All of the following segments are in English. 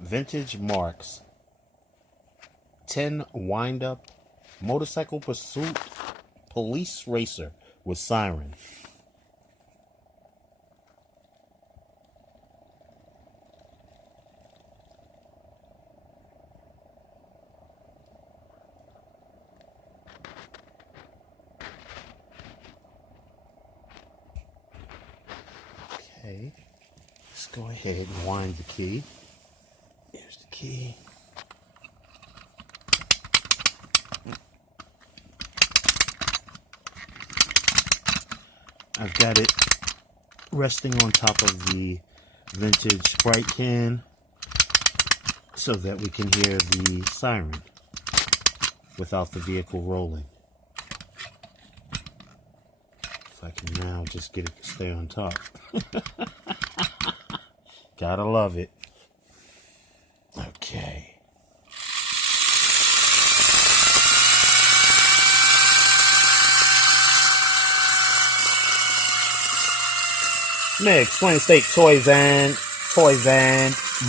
Vintage Marx 10 wind-up motorcycle pursuit police racer with siren. Okay, let's go ahead and wind the key. Here's the key. I've got it resting on top of the vintage Sprite can so that we can hear the siren without the vehicle rolling. If I can now just get it to stay on top. Gotta love it. Okay. Meg, Swing State Toys and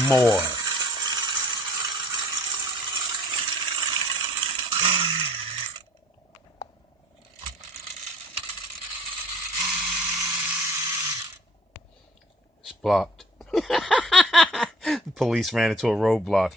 more. It's blocked. The police ran into a roadblock.